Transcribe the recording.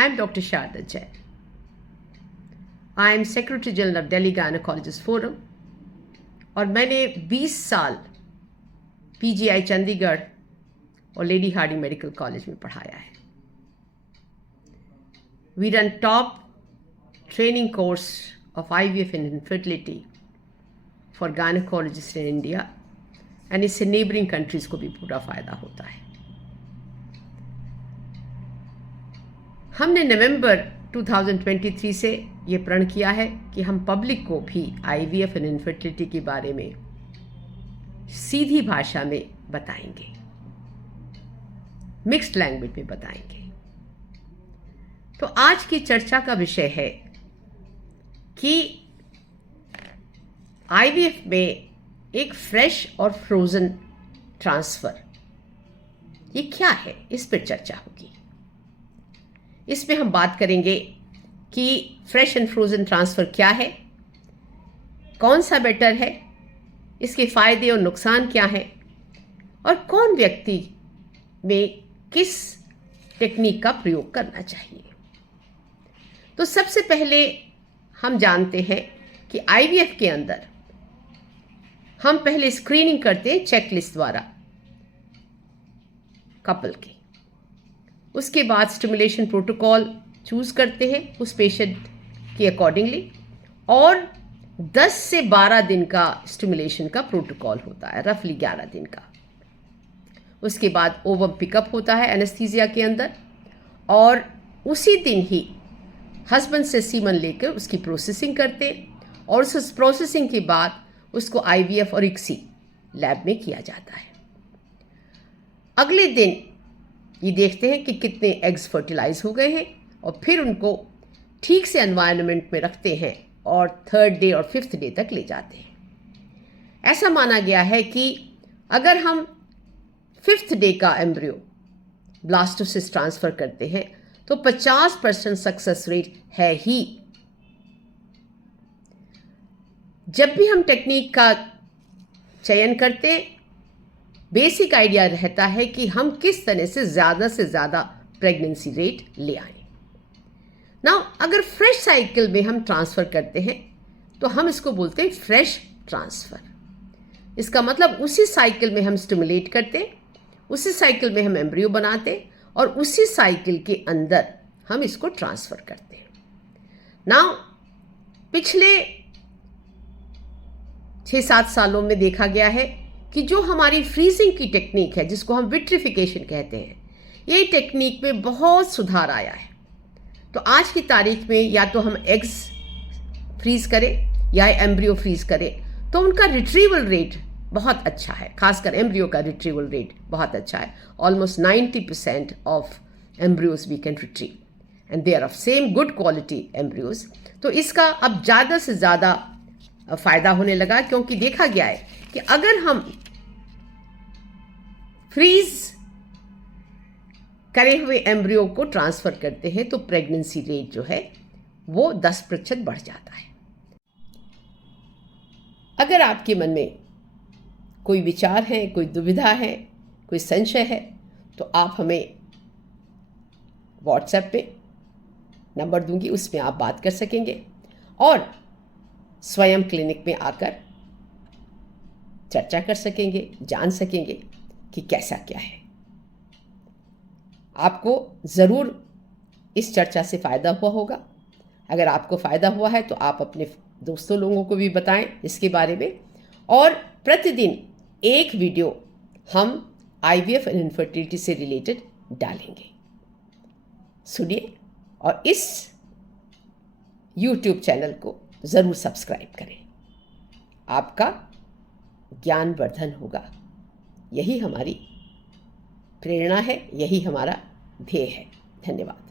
I am Dr. Sharda Jain. I am Secretary General of Delhi Gynecologist Forum और मैंने 20 साल PGI Chandigarh और lady Hardy medical college में पढ़ाया है. We run top training course of IVF and infertility for gynecologists in India and इससे neighbouring countries को भी पूरा फायदा होता है. हमने नवंबर 2023 से ये प्रण किया है कि हम पब्लिक को भी IVF एंड इनफर्टिलिटी के बारे में सीधी भाषा में बताएंगे, मिक्स्ड लैंग्वेज में बताएंगे. तो आज की चर्चा का विषय है कि IVF में एक फ्रेश और फ्रोजन ट्रांसफर ये क्या है, इस पर चर्चा होगी. इसमें हम बात करेंगे कि फ्रेश एंड फ्रोजन ट्रांसफ़र क्या है, कौन सा बेटर है, इसके फ़ायदे और नुकसान क्या हैं और कौन व्यक्ति में किस टेक्निक का प्रयोग करना चाहिए. तो सबसे पहले हम जानते हैं कि IVF के अंदर हम पहले स्क्रीनिंग करते हैं चेकलिस्ट द्वारा कपल की. उसके बाद स्टिमुलेशन प्रोटोकॉल चूज़ करते हैं उस पेशेंट के अकॉर्डिंगली और 10 से 12 दिन का स्टिमुलेशन का प्रोटोकॉल होता है, रफली 11 दिन का. उसके बाद ओवम पिकअप होता है एनेस्थीसिया के अंदर और उसी दिन ही हस्बैंड से सीमन लेकर उसकी प्रोसेसिंग करते और उस प्रोसेसिंग के बाद उसको IVF और ICSI लैब में किया जाता है. अगले दिन ये देखते हैं कि कितने एग्स फर्टिलाइज हो गए हैं और फिर उनको ठीक से एनवायरनमेंट में रखते हैं और 3rd डे और 5th डे तक ले जाते हैं. ऐसा माना गया है कि अगर हम 5th डे का एम्ब्रियो ब्लास्टोसिस्ट ट्रांसफ़र करते हैं तो 50% सक्सेस रेट है ही. जब भी हम टेक्निक का चयन करते हैं बेसिक आइडिया रहता है कि हम किस तरह से ज़्यादा प्रेगनेंसी रेट ले आए. नाउ अगर फ्रेश साइकिल में हम ट्रांसफ़र करते हैं तो हम इसको बोलते हैं फ्रेश ट्रांसफ़र. इसका मतलब उसी साइकिल में हम स्टिमुलेट करते, उसी साइकिल में हम एम्ब्रियो बनाते और उसी साइकिल के अंदर हम इसको ट्रांसफ़र करते हैं. नाउ पिछले 6-7 सालों में देखा गया है कि जो हमारी फ्रीजिंग की टेक्निक है जिसको हम विट्रिफिकेशन कहते हैं, ये टेक्निक में बहुत सुधार आया है. तो आज की तारीख में या तो हम एग्स फ्रीज करें या एम्ब्रियो फ्रीज करें तो उनका रिट्रीवल रेट बहुत अच्छा है. खासकर एम्ब्रियो का रिट्रीवल रेट बहुत अच्छा है. Almost 90% of embryos we can retrieve and they are of same good quality embryos. तो इसका अब ज़्यादा से ज़्यादा फ़ायदा होने लगा क्योंकि देखा गया है कि अगर हम फ्रीज करे हुए एम्ब्रियो को ट्रांसफ़र करते हैं तो प्रेगनेंसी रेट जो है वो 10% बढ़ जाता है. अगर आपके मन में कोई विचार है, कोई दुविधा है, कोई संशय है तो आप हमें व्हाट्सएप पे नंबर दूंगी, उसमें आप बात कर सकेंगे और स्वयं क्लिनिक में आकर चर्चा कर सकेंगे, जान सकेंगे कि कैसा क्या है. आपको ज़रूर इस चर्चा से फ़ायदा हुआ होगा. अगर आपको फ़ायदा हुआ है तो आप अपने दोस्तों लोगों को भी बताएं इसके बारे में और प्रतिदिन एक वीडियो हम IVF एंड इनफर्टिलिटी से रिलेटेड डालेंगे. सुनिए और इस YouTube चैनल को ज़रूर सब्सक्राइब करें. आपका ज्ञानवर्धन होगा, यही हमारी प्रेरणा है, यही हमारा ध्येय है. धन्यवाद.